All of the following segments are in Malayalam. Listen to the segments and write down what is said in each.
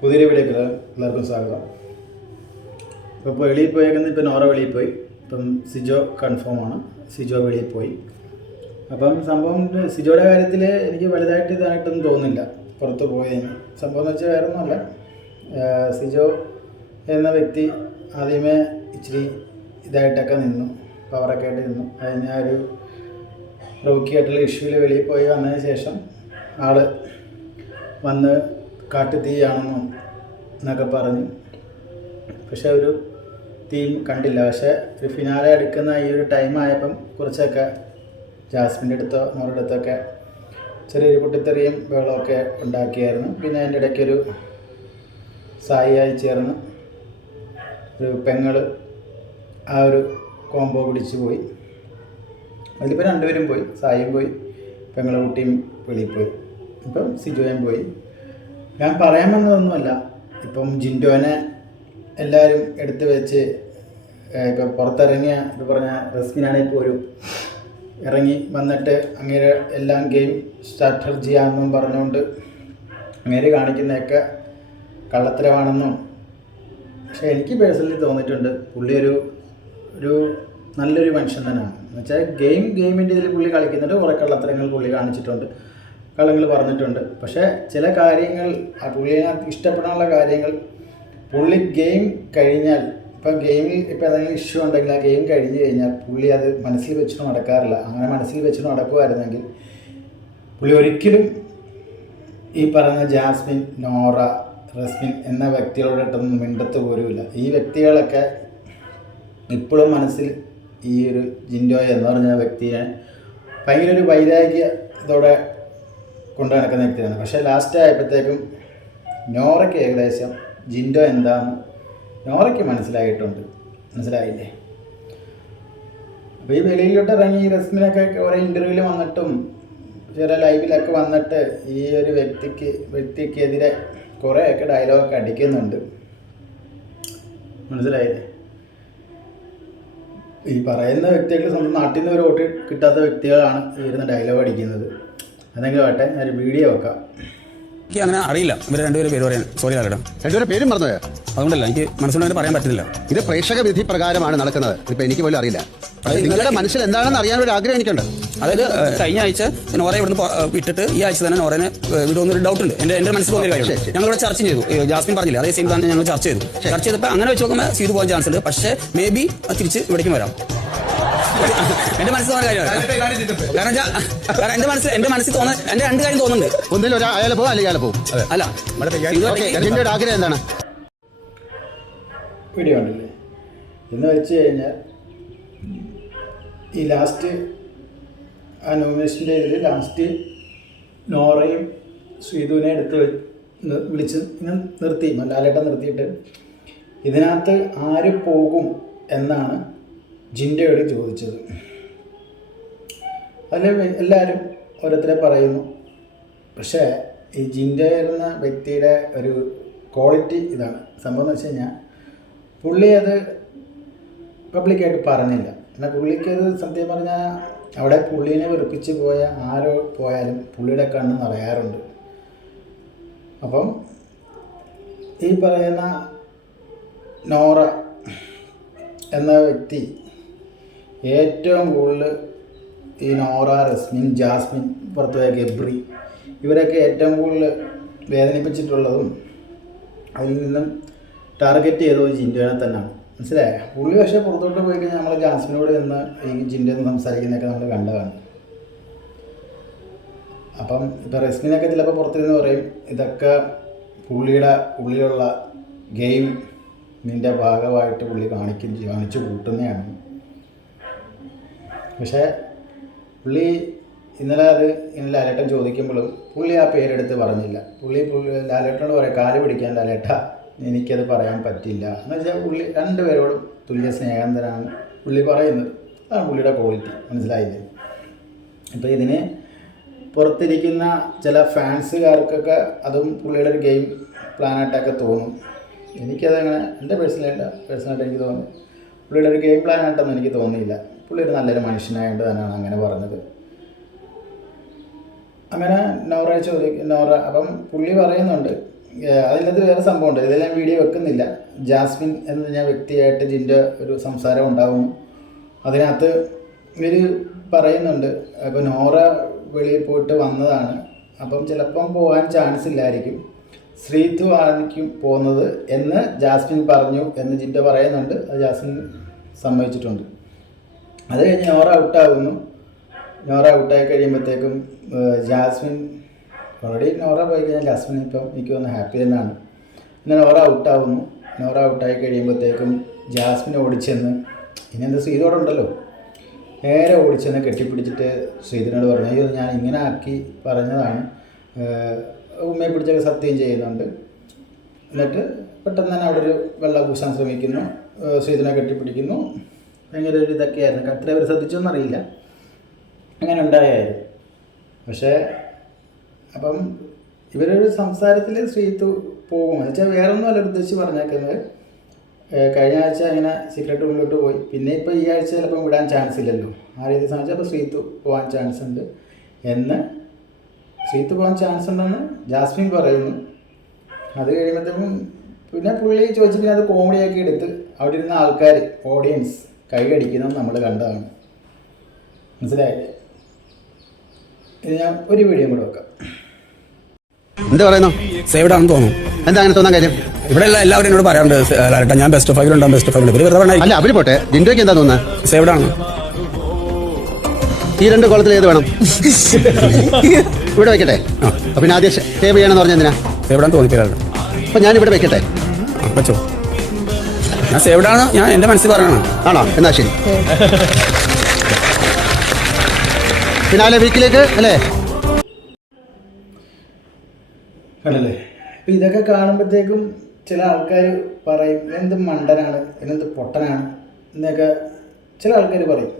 പുതിയൊരു വീഡിയോക്ക് എല്ലാവർക്കും സ്വാഗതം. ഇപ്പോൾ വെളിയിൽ പോയേക്കുന്നത് ഇപ്പോൾ നോറ വെളിയിൽ പോയി. ഇപ്പം സിജോ കൺഫേമാണ്, സിജോ വെളിയിൽ പോയി. അപ്പം സംഭവം സിജോയുടെ കാര്യത്തിൽ എനിക്ക് വലുതായിട്ട് ഇതായിട്ടൊന്നും തോന്നുന്നില്ല പുറത്ത് പോയതിന്. സംഭവം എന്ന് വെച്ചാൽ വേറെ ഒന്നുമല്ല, സിജോ എന്ന വ്യക്തി ആദ്യമേ ഇച്ചിരി ഇതായിട്ടൊക്കെ നിന്നു, പവറൊക്കെ ആയിട്ട് നിന്നു. അതിന് ആ ഒരു റോക്കിയായിട്ടുള്ള ഇഷ്യൂവിൽ വെളിയിൽ പോയി വന്നതിന് ശേഷം ആൾ വന്ന് കാട്ടു തീയാണെന്നോ എന്നൊക്കെ പറഞ്ഞു. പക്ഷെ ഒരു തീം കണ്ടില്ല. പക്ഷേ ഒരു ഫിനാലെ എടുക്കുന്ന ഈ ഒരു ടൈം ആയപ്പം കുറച്ചൊക്കെ ജാസ്മിൻ്റെ അടുത്തോ നോറുടെ അടുത്തൊക്കെ ചെറിയൊരു പൊട്ടിത്തെറിയും ബഹളമൊക്കെ ഉണ്ടാക്കിയായിരുന്നു. പിന്നെ അതിൻ്റെ ഇടയ്ക്കൊരു സായിയായി ചേർന്ന് ഒരു പെങ്ങൾ ആ ഒരു കോംബോ പിടിച്ച് പോയി. അതിലിപ്പോൾ രണ്ടുപേരും പോയി, സായിയും പോയി, പെങ്ങളെ കുട്ടിയും വെളിയിൽ പോയി. ഇപ്പം സിജോയും പോയി. ഞാൻ പറയാൻ വന്നതൊന്നുമല്ല, ഇപ്പം ജിൻഡോനെ എല്ലാവരും എടുത്ത് വെച്ച് ഇപ്പം പുറത്തിറങ്ങിയ ഇത് പറഞ്ഞ റസ്മിനാണെങ്കിൽ പോലും ഇറങ്ങി വന്നിട്ട് അങ്ങേര് എല്ലാം ഗെയിം സ്ട്രാറ്റജിയാണെന്നും പറഞ്ഞുകൊണ്ട് അങ്ങേര് കാണിക്കുന്നതൊക്കെ കള്ളത്തരമാണെന്നും. പക്ഷേ എനിക്ക് പേഴ്സണലി തോന്നിയിട്ടുണ്ട് പുള്ളി ഒരു നല്ലൊരു മനുഷ്യൻ തന്നെയാണ്. എന്നുവെച്ചാൽ ഗെയിമിൻ്റെ ഇതിൽ പുള്ളി കളിക്കുന്നുണ്ട്, കുറേ കള്ളത്തരങ്ങൾ പുള്ളി കാണിച്ചിട്ടുണ്ട്, കള്ളങ്ങൾ പറഞ്ഞിട്ടുണ്ട്. പക്ഷേ ചില കാര്യങ്ങൾ ആ പുള്ളിയെ ഇഷ്ടപ്പെടാനുള്ള കാര്യങ്ങൾ പുള്ളി ഗെയിം കഴിഞ്ഞാൽ, ഇപ്പം ഗെയിമിൽ ഇപ്പോൾ ഏതെങ്കിലും ഇഷ്യൂ ഉണ്ടെങ്കിൽ ആ ഗെയിം കഴിഞ്ഞ് കഴിഞ്ഞാൽ പുള്ളി അത് മനസ്സിൽ വെച്ചിട്ട് നടക്കാറില്ല. അങ്ങനെ മനസ്സിൽ വെച്ചിട്ട് നടക്കുമായിരുന്നെങ്കിൽ പുള്ളി ഒരിക്കലും ഈ പറഞ്ഞ ജാസ്മിൻ, നോറ, റസ്മിൻ എന്ന വ്യക്തികളോടൊട്ടൊന്നും മിണ്ടത്ത് പോലുമില്ല. ഈ വ്യക്തികളൊക്കെ ഇപ്പോഴും മനസ്സിൽ ഈ ഒരു ജിൻഡോ എന്ന് പറഞ്ഞ വ്യക്തിയെ ഭയങ്കര ഒരു വൈരാഗ്യത്തോടെ കൊണ്ടു നടക്കുന്ന വ്യക്തിയാണ്. പക്ഷേ ലാസ്റ്റ് ആയപ്പോഴത്തേക്കും നോറയ്ക്ക് ഏകദേശം ജിൻഡോ എന്താണെന്ന് നോറയ്ക്ക് മനസ്സിലായിട്ടുണ്ട്. മനസ്സിലായില്ലേ? അപ്പോൾ ഈ വെളിയിലോട്ട് ഇറങ്ങി റസ്മിനൊക്കെ ഓരോ ഇൻ്റർവ്യൂവിൽ വന്നിട്ടും ചില ലൈവിലൊക്കെ വന്നിട്ട് ഈ ഒരു വ്യക്തിക്കെതിരെ കുറേയൊക്കെ ഡയലോഗൊക്കെ അടിക്കുന്നുണ്ട്. മനസ്സിലായില്ലേ? ഈ പറയുന്ന വ്യക്തികൾ സ്വന്തം നാട്ടിൽ നിന്ന് ഒരു വോട്ട് കിട്ടാത്ത വ്യക്തികളാണ് ഇരുന്ന് ഡയലോഗ് അടിക്കുന്നത്. അതെങ്കിലും ആട്ടെ, ഞാൻ ഒരു വീഡിയോ വെക്കാം. എനിക്ക് അങ്ങനെ അറിയില്ല ഇവർ രണ്ടുപേരും പേര് പറയാൻ. സോറി ആലടാ, രണ്ടുപേരും പേരും മറന്നുപോയോ? അതുകൊണ്ടല്ല, എനിക്ക് മനസ്സിലായിട്ട് പറയാൻ പറ്റില്ല. ഇത് പ്രേക്ഷക വിധി പ്രകാരമാണ് നടക്കുന്നത്. ഇപ്പൊ എനിക്ക് പോലും അറിയില്ല. നിങ്ങളുടെ മനസ്സിൽ എന്താണെന്ന് അറിയാനൊരു ആഗ്രഹം എനിക്കുണ്ട്. അതായത് കഴിഞ്ഞ ആഴ്ച നോറയെ ഇവിടുന്ന് വിട്ടിട്ട് ഈ ആഴ്ച തന്നെ നോറനെ വിടുമെന്നൊരു ഡൗട്ട് ഉണ്ട്. എന്റെ മനസ്സിൽ തോന്നിയ കാര്യം ഞങ്ങളിവിടെ ചർച്ച ചെയ്തു. ജാസ്മിൻ പറഞ്ഞില്ല, അതേ സെയിം തന്നെ ഞങ്ങൾ ചർച്ച ചെയ്തപ്പോൾ അങ്ങനെ വെച്ച് നോക്കുമ്പോൾ സീതു പോകാൻ ചാൻസ് ഉണ്ട്. പക്ഷേ മേ ബി തിരിച്ച് ഇവിടേക്കും വരാം. എന്റെ മനസ്സിൽ തോന്നുന്ന കാര്യമാണ്. കാരണം എന്റെ മനസ്സിൽ തോന്നുന്ന എന്റെ രണ്ട് കാര്യം തോന്നുന്നുണ്ട്. ഒന്നിൽ അയാളെ പോകും അല്ലെങ്കിൽ അയാളെ പോകും. അല്ല, ഇതിന്റെ ആഗ്രഹം എന്താണ്? വീഡിയോ ഉണ്ടല്ലേ എന്ന് വെച്ച് കഴിഞ്ഞാൽ ഈ ലാസ്റ്റ് ആ നോമിനേഷൻ്റെ ഇതിൽ ലാസ്റ്റ് നോറയും ശ്രീധുവിനെ എടുത്ത് വിളിച്ച് ഇങ്ങനെ നിർത്തി, മല്ലാലേട്ട നിർത്തിയിട്ട് ഇതിനകത്ത് ആര് പോകും എന്നാണ് ജിൻഡോയോട് ചോദിച്ചത്. അതിൽ എല്ലാവരും ഓരോരുത്തരെ പറയുന്നു. പക്ഷേ ഈ ജിൻഡോ എന്ന വ്യക്തിയുടെ ഒരു ക്വാളിറ്റി ഇതാണ്. സംഭവം എന്ന് വെച്ച് കഴിഞ്ഞാൽ പുള്ളി അത് പബ്ലിക്കായിട്ട് പറഞ്ഞില്ല. എന്നാൽ പുള്ളിക്കത് സത്യം പറഞ്ഞാൽ അവിടെ പുള്ളീനെ വെറുപ്പിച്ച് പോയ ആരോ പോയാലും പുള്ളിയുടെ കണ്ണ് നിറയാറുണ്ട്. അപ്പം ഈ പറയുന്ന നോറ എന്ന വ്യക്തി ഏറ്റവും കൂടുതൽ ഈ നോറ, റസ്മിൻ, ജാസ്മിൻ, പുറത്തുപോയ ഗബ്രി ഇവരൊക്കെ ഏറ്റവും കൂടുതൽ വേദനിപ്പിച്ചിട്ടുള്ളതും അതിൽ നിന്നും ടാർഗറ്റ് ചെയ്തത് ജിൻഡോനെ തന്നെയാണ്. മനസ്സിലായോ? പുള്ളി പക്ഷേ പുറത്തോട്ട് പോയി കഴിഞ്ഞാൽ നമ്മൾ ജാസ്മിനോട് നിന്ന് ഈ ജിൻഡോ എന്ന് സംസാരിക്കുന്നതൊക്കെ നമ്മൾ കണ്ടതാണ്. അപ്പം ഇപ്പോൾ റസ്മിനൊക്കെ ചിലപ്പോൾ പുറത്തിരുന്ന് പറയും ഇതൊക്കെ പുള്ളിയുടെ ഉള്ളിലുള്ള ഗെയിമിൻ്റെ ഭാഗമായിട്ട് പുള്ളി കാണിച്ചു കൂട്ടുന്നതാണ്. പക്ഷേ പുള്ളി ഇന്നലെ ലാലേട്ടൻ ചോദിക്കുമ്പോഴും പുള്ളി ആ പേരെടുത്ത് പറഞ്ഞില്ല. പുള്ളി ലാലേട്ടനോട് പറയാം, കാല് പിടിക്കാൻ ലാലേട്ട, എനിക്കത് പറയാൻ പറ്റില്ല എന്ന് വെച്ചാൽ പുള്ളി രണ്ടുപേരോടും തുല്യ സ്നേഹന്തരാണ് പുള്ളി പറയുന്നത്. അതാണ് പുള്ളിയുടെ ക്വാളിറ്റി. മനസ്സിലായില്ലേ? ഇപ്പോൾ ഇതിന് പുറത്തിരിക്കുന്ന ചില ഫാൻസുകാർക്കൊക്കെ അതും പുള്ളിയുടെ ഒരു ഗെയിം പ്ലാനായിട്ടൊക്കെ തോന്നും. എനിക്കതങ്ങനെ എൻ്റെ പേഴ്സണലായിട്ട് എനിക്ക് തോന്നുന്നു പുള്ളിയുടെ ഒരു ഗെയിം പ്ലാനായിട്ടൊന്നും എനിക്ക് തോന്നിയില്ല. പുള്ളി ഒരു നല്ലൊരു മനുഷ്യനായിട്ട് തന്നെയാണ് അങ്ങനെ പറഞ്ഞത്. അങ്ങനെ നോറ അപ്പം പുള്ളി പറയുന്നുണ്ട് അതിനകത്ത് വേറെ സംഭവമുണ്ട്. ഇതെല്ലാം വീഡിയോ വെക്കുന്നില്ല. ജാസ്മിൻ എന്ന് പറഞ്ഞ വ്യക്തിയായിട്ട് ജിൻ്റെ ഒരു സംസാരം ഉണ്ടാകുന്നു. അതിനകത്ത് ഇവർ പറയുന്നുണ്ട്, അപ്പോൾ നോറ വെളിയിൽ പോയിട്ട് വന്നതാണ്, അപ്പം ചിലപ്പം പോകാൻ ചാൻസ് ഇല്ലായിരിക്കും, ശ്രീതു ആയിരിക്കും പോകുന്നത് എന്ന് ജാസ്മിൻ പറഞ്ഞു എന്ന് ജിൻ്റെ പറയുന്നുണ്ട്. അത് ജാസ്മിൻ സമ്മതിച്ചിട്ടുണ്ട്. അത് കഴിഞ്ഞ് നോറ ഔട്ടാകുന്നു. നോറ ഔട്ടായി കഴിയുമ്പോഴത്തേക്കും ജാസ്മിൻ ഓൾറെഡി നോറ പോയി കഴിഞ്ഞാൽ ജാസ്മിൻ ഇപ്പം എനിക്ക് തോന്നുന്നു ഹാപ്പി തന്നെയാണ്. പിന്നെ നോറ ഔട്ടാകുന്നു. നോറ ഔട്ടായി കഴിയുമ്പോഴത്തേക്കും ജാസ്മിൻ ഓടിച്ചെന്ന് ഇനി എന്താ ശ്രീതോടെ ഉണ്ടല്ലോ, നേരെ ഓടിച്ചെന്ന് കെട്ടിപ്പിടിച്ചിട്ട് ശ്രീധരനോട് പറഞ്ഞു, അയ്യോ ഞാൻ ഇങ്ങനെ ആക്കി പറഞ്ഞതാണ്, ഉമ്മയെ പിടിച്ചൊക്കെ സത്യം ചെയ്യുന്നുണ്ട്. എന്നിട്ട് പെട്ടെന്ന് തന്നെ അവിടെ ഒരു വെള്ളം പൂശാൻ ശ്രമിക്കുന്നു, ശ്രീധരനെ കെട്ടിപ്പിടിക്കുന്നു. ഭയങ്കര ഒരു ഇതൊക്കെയായിരുന്നു. അത്ര അവർ ശ്രദ്ധിച്ചോന്നറിയില്ല, അങ്ങനെ ഉണ്ടായായിരുന്നു. പക്ഷേ അപ്പം ഇവരൊരു സംസാരത്തിൽ ശ്രീതു പോകും എന്ന് വെച്ചാൽ വേറെ ഒന്നും അല്ല ഉദ്ദേശിച്ച് പറഞ്ഞേക്കുന്നത്. കഴിഞ്ഞ ആഴ്ച അങ്ങനെ സീക്രട്ട് റൂമിലോട്ട് പോയി, പിന്നെ ഇപ്പോൾ ഈ ആഴ്ച ചിലപ്പം വിടാൻ ചാൻസ് ഇല്ലല്ലോ, ആ രീതി സംബന്ധിച്ച് അപ്പോൾ ശ്രീതു പോകാൻ ചാൻസ് ഉണ്ട് എന്ന്, ശ്രീതു പോകാൻ ചാൻസ് ഉണ്ടെന്ന് ജാസ്മിൻ പറയുന്നു. അത് കഴിയുമ്പോഴത്തേക്കും പിന്നെ പുള്ളി ചോദിച്ചിട്ട് അത് കോമഡിയാക്കി എടുത്ത് അവിടെ ഇരുന്ന ആൾക്കാർ ഓഡിയൻസ് കൈയടിക്കുന്നത് നമ്മൾ കണ്ടതാണ്. മനസ്സിലായില്ലേ? ഇത് ഞാൻ ഒരു വീഡിയോ കൂടെ വെക്കാം. എന്താ പറയുന്നു? സേവ്ഡ് ആണെന്ന് തോന്നുന്നു. എന്താ അങ്ങനെ തോന്നാൻ കാര്യം? ഇവിടെ എല്ലാവരും എന്നോട് പറയാറുണ്ട് ലാലേട്ടാ ഞാൻ ബെസ്റ്റ് 5 ഉണ്ടാവും, ബെസ്റ്റ് 5 ഇവർ വെറുതെ അല്ല, അവര് പോട്ടെ, ജിൻഡോയ്ക്ക് എന്താ തോന്നുന്നത്? സേവ്ഡ് ആണ്. ഈ 2 കോളത്തിൽ ഏത് വേണം? ഇവിടെ വെക്കട്ടെ. പിന്നെ ആദ്യം സേവ് ചെയ്യണമെന്ന് പറഞ്ഞാൽ എന്തിനാ? സേവ്ഡ് ആണെന്ന് തോന്നിപ്പിക്കാറുണ്ട്. അപ്പൊ ഞാൻ ഇവിടെ വെക്കട്ടെ? വെച്ചോ, ഞാൻ സേവ്ഡ് ആണ്, ഞാൻ എൻ്റെ മനസ്സിൽ പറയണം. ആണോ? എന്നാ ശരി. ഫിനാലെ വീക്കിലേക്ക് അല്ലേ? ആണല്ലേ? അപ്പം ഇതൊക്കെ കാണുമ്പോഴത്തേക്കും ചില ആൾക്കാർ പറയും എന്ത് മണ്ടനാണ്, എന്ത് പൊട്ടനാണ് എന്നൊക്കെ ചില ആൾക്കാർ പറയും.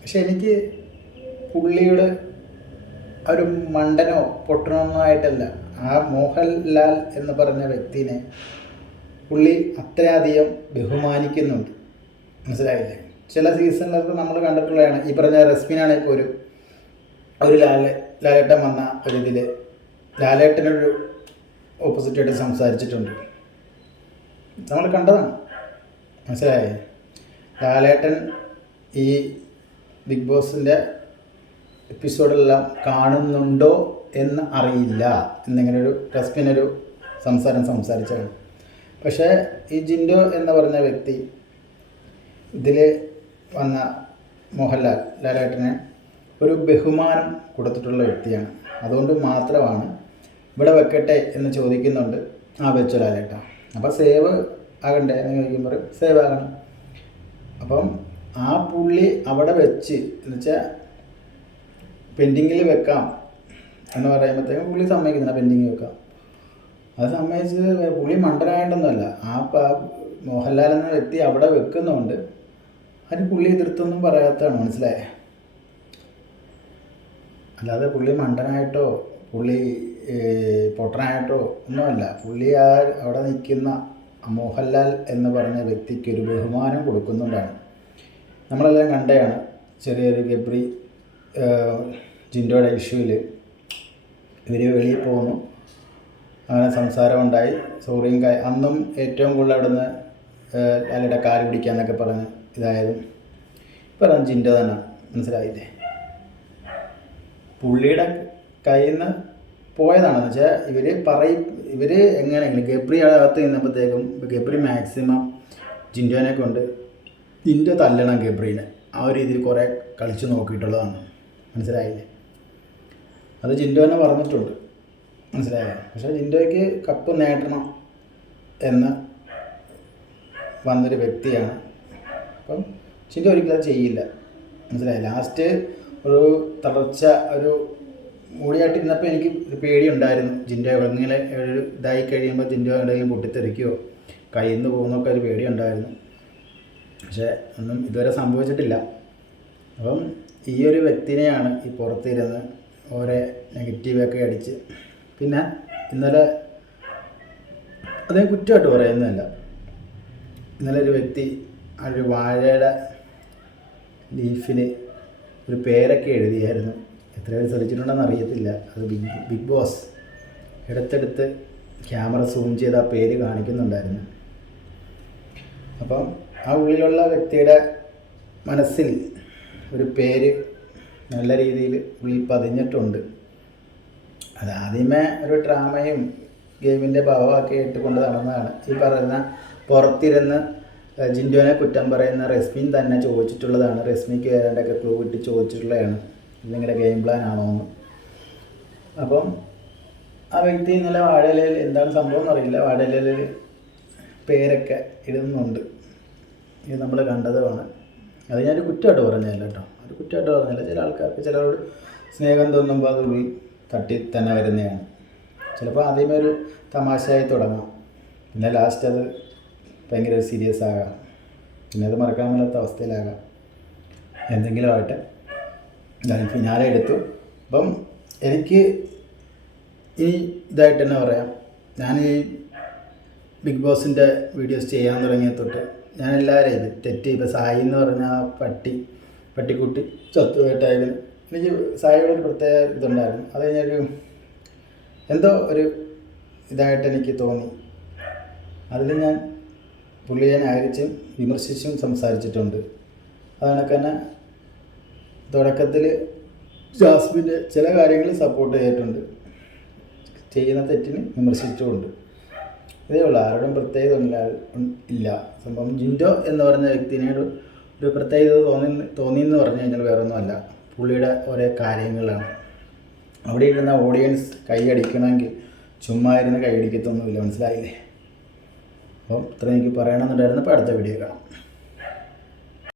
പക്ഷെ എനിക്ക് പുള്ളിയുടെ ഒരു മണ്ടനോ പൊട്ടനോ ഒന്നും ആയിട്ടല്ല, ആ മോഹൻലാൽ എന്ന് പറഞ്ഞ വ്യക്തിനെ പുള്ളി അത്രയധികം ബഹുമാനിക്കുന്നുണ്ട്. മനസ്സിലായില്ലേ? ചില സീസണിലൊക്കെ നമ്മൾ കണ്ടിട്ടുള്ളതാണ്. ഈ പറഞ്ഞ റസ്മിനാണെങ്കിൽ പോലും ഒരു ലാലേട്ടൻ വന്ന ഒരിതിൽ ലാലേട്ടനൊരു ഓപ്പോസിറ്റായിട്ട് സംസാരിച്ചിട്ടുണ്ട്, നമ്മൾ കണ്ടതാണ്. മനസ്സിലായേ? ലാലേട്ടൻ ഈ ബിഗ് ബോസിൻ്റെ എപ്പിസോഡെല്ലാം കാണുന്നുണ്ടോ എന്ന് അറിയില്ല എന്നിങ്ങനൊരു റസ്മിനൊരു സംസാരിച്ചാണ്. പക്ഷേ ഈ ജിൻഡോ എന്ന് പറഞ്ഞ വ്യക്തി ഇതിൽ വന്ന മോഹൻലാൽ ലാലേട്ടനെ ഒരു ബഹുമാനം കൊടുത്തിട്ടുള്ള വ്യക്തിയാണ്. അതുകൊണ്ട് മാത്രമാണ് ഇവിടെ വെക്കട്ടെ എന്ന് ചോദിക്കുന്നുണ്ട്. ആ വെച്ചോ ലാലേട്ടാ, അപ്പോൾ സേവ് ആകണ്ടേ എന്ന് ചോദിക്കുമ്പോൾ സേവ് ആകണം. അപ്പം ആ പുള്ളി അവിടെ വെച്ച് എന്ന് വെച്ചാൽ പെൻഡിങ്ങിൽ വെക്കാം എന്ന് പറയുമ്പോഴത്തേക്കും പുള്ളി സമ്മതിക്കുന്നില്ല, പെൻഡിങ് വെക്കാം. അത് സമ്മതിച്ചത് പുള്ളി മണ്ടനായിട്ടൊന്നുമല്ല, ആ മോഹൻലാൽ എന്ന വ്യക്തി അവിടെ വെക്കുന്നുണ്ട്. അതിന് പുള്ളി എതിർത്തൊന്നും പറയാത്തതാണ്. മനസ്സിലായേ? അല്ലാതെ പുള്ളി മണ്ടനായിട്ടോ പുള്ളി പൊട്ടനായിട്ടോ ഒന്നുമല്ല. പുള്ളി അവിടെ നിൽക്കുന്ന മോഹൻലാൽ എന്ന് പറഞ്ഞ വ്യക്തിക്ക് ഒരു ബഹുമാനം കൊടുക്കുന്നുണ്ടാണ്. നമ്മളെല്ലാം കണ്ടതാണ്. ചെറിയൊരു ഗബ്രി ജിൻഡോയുടെ ഇഷ്യൂവിൽ ഇവർ വെളിയിൽ പോകുന്നു, അങ്ങനെ സംസാരമുണ്ടായി, സോറിയും അന്നും ഏറ്റവും കൂടുതൽ അവിടെ നിന്ന് ലാലയുടെ കാല് പിടിക്കാന്നൊക്കെ പറഞ്ഞ് ഇതായതും ഇപ്പം ജിൻഡോ തന്നെ. മനസ്സിലായില്ലേ? പുള്ളിയുടെ കയ്യിൽ നിന്ന് പോയതാണെന്ന് വെച്ചാൽ ഇവർ എങ്ങനെയെങ്കിലും ഗബ്രി അകത്ത് നിന്നപ്പോഴത്തേക്കും ഗബ്രി മാക്സിമം ജിൻഡോനെ കൊണ്ട് ജിൻഡോ തല്ലണം ഗബ്രീനെ, ആ ഒരു രീതിയിൽ കുറേ കളിച്ച് നോക്കിയിട്ടുള്ളതാണ്. മനസ്സിലായില്ലേ? അത് ജിൻഡോ തന്നെ പറഞ്ഞിട്ടുണ്ട്. മനസ്സിലായോ? പക്ഷേ ജിൻഡോയ്ക്ക് കപ്പ് നേടണം എന്ന് വന്നൊരു വ്യക്തിയാണ്. അപ്പം ജിൻഡോ ഒരിക്കലും അത് ചെയ്യില്ല. മനസ്സിലായി? ലാസ്റ്റ് ഒരു തളർച്ച ഒരു മൂടിയായിട്ടിരുന്നപ്പോൾ എനിക്ക് ഒരു പേടിയുണ്ടായിരുന്നു, ജിൻഡോ ഇങ്ങനെ ഒരു ഇതായി കഴിയുമ്പോൾ ജിൻഡോ എവിടെയെങ്കിലും പൊട്ടിത്തെറിക്കുകയോ കയ്യിൽ നിന്ന് പോകുന്നൊക്കെ ഒരു പേടിയുണ്ടായിരുന്നു. പക്ഷേ ഒന്നും ഇതുവരെ സംഭവിച്ചിട്ടില്ല. അപ്പം ഈ ഒരു വ്യക്തിനെയാണ് ഈ പുറത്തിരുന്ന് ഓരോ നെഗറ്റീവൊക്കെ അടിച്ച്, പിന്നെ ഇന്നലെ അദ്ദേഹം കുറ്റമായിട്ട് പറയുന്നതല്ല, ഇന്നലെ ഒരു വ്യക്തി ആ ഒരു വാഴയുടെ ലീഫിൽ ഒരു പേരൊക്കെ എഴുതിയായിരുന്നു. എത്ര പേര് ശ്രദ്ധിച്ചിട്ടുണ്ടെന്ന് അറിയത്തില്ല. അത് ബിഗ് ബോസ് എടുത്തെടുത്ത് ക്യാമറ സൂം ചെയ്ത് ആ പേര് കാണിക്കുന്നുണ്ടായിരുന്നു. അപ്പം ആ ഉള്ളിലുള്ള വ്യക്തിയുടെ മനസ്സിൽ ഒരു പേര് നല്ല രീതിയിൽ ഉള്ളിൽ പതിഞ്ഞിട്ടുണ്ട്. അതാദ്യമേ ഒരു ഡ്രാമയും ഗെയിമിൻ്റെ ഭാവമൊക്കെ ഇട്ടുകൊണ്ട് നടന്നതാണ്. ഈ പറയുന്ന പുറത്തിരുന്ന് ജിൻഡോനെ കുറ്റം പറയുന്ന റസ്മിൻ തന്നെ ചോദിച്ചിട്ടുള്ളതാണ്. റസ്മിക്ക് ഏതാണ്ടൊക്കെ ക്ലൂ കിട്ടി ചോദിച്ചിട്ടുള്ളതാണ്, നിങ്ങളുടെ ഗെയിം പ്ലാൻ ആണോ എന്ന്. അപ്പം ആ വ്യക്തി ഇന്നലെ വാഴയിലയിൽ എന്താണ് സംഭവം എന്നറിയില്ല, വാഴയിലയിൽ പേരൊക്കെ ഇടുന്നുണ്ട്. ഇത് നമ്മൾ കണ്ടതുമാണ്. അത് ഞാനൊരു കുറ്റമായിട്ട് പറഞ്ഞതല്ല കേട്ടോ, ഒരു കുറ്റമായിട്ട് പറഞ്ഞില്ല. ചില ആൾക്കാർക്ക് ചിലരോട് സ്നേഹം തോന്നുമ്പോൾ അത് ഉള്ളിൽ തട്ടി തന്നെ വരുന്നതാണ്. ചിലപ്പോൾ ആദ്യമേ ഒരു തമാശയായി തുടങ്ങാം, പിന്നെ ലാസ്റ്റ് അത് ഭയങ്കര സീരിയസ് ആകാം, പിന്നെ അത് മറക്കാൻ മേലാത്ത അവസ്ഥയിലാകാം. എന്തെങ്കിലും ആവട്ടെ, ഞാൻ ഫിനാലെ എടുത്തു. അപ്പം എനിക്ക് ഈ ഇതായിട്ട് തന്നെ പറയാം, ഞാൻ ഈ ബിഗ് ബോസിൻ്റെ വീഡിയോസ് ചെയ്യാൻ തുടങ്ങിയ തൊട്ട് ഞാൻ എല്ലാവരെയും തെറ്റ്, ഇപ്പോൾ സായി എന്ന് പറഞ്ഞ ആ പട്ടിക്കുട്ടി ചത്തുപോയ ടൈമിൽ എനിക്ക് സായിയുടെ ഒരു പ്രത്യേക ഇതുണ്ടായിരുന്നു. അത് കഴിഞ്ഞൊരു എന്തോ ഒരു ഇതായിട്ട് എനിക്ക് തോന്നി. അതിൽ ഞാൻ പുള്ളിയെ ന്യായീകരിച്ചും വിമർശിച്ചും സംസാരിച്ചിട്ടുണ്ട്. അതുകണക്ക് തന്നെ തുടക്കത്തിൽ ജാസ്മിൻ്റെ ചില കാര്യങ്ങൾ സപ്പോർട്ട് ചെയ്തിട്ടുണ്ട്, ചെയ്യുന്ന തെറ്റിന് വിമർശിച്ചുകൊണ്ട്. ഇതേ ഉള്ളൂ, ആരോടും പ്രത്യേകത ഇല്ല. സംഭവം ജിൻഡോ എന്ന് പറഞ്ഞ വ്യക്തിനോട് ഒരു പ്രത്യേകത തോന്നിയെന്ന് പറഞ്ഞു കഴിഞ്ഞാൽ വേറെ ഒന്നുമല്ല, പുള്ളിയുടെ ഓരോ കാര്യങ്ങളാണ്. അവിടെ ഇരുന്ന ഓഡിയൻസ് കൈയടിക്കണമെങ്കിൽ ചുമ്മാ ഇരുന്ന് കൈയടിക്കത്തൊന്നുമില്ല, മനസ്സിലായില്ലേ? അപ്പം ഇത്ര എനിക്ക് പറയണമെന്നുണ്ടായിരുന്നു. അപ്പോൾ അടുത്ത വീഡിയോ കാണാം.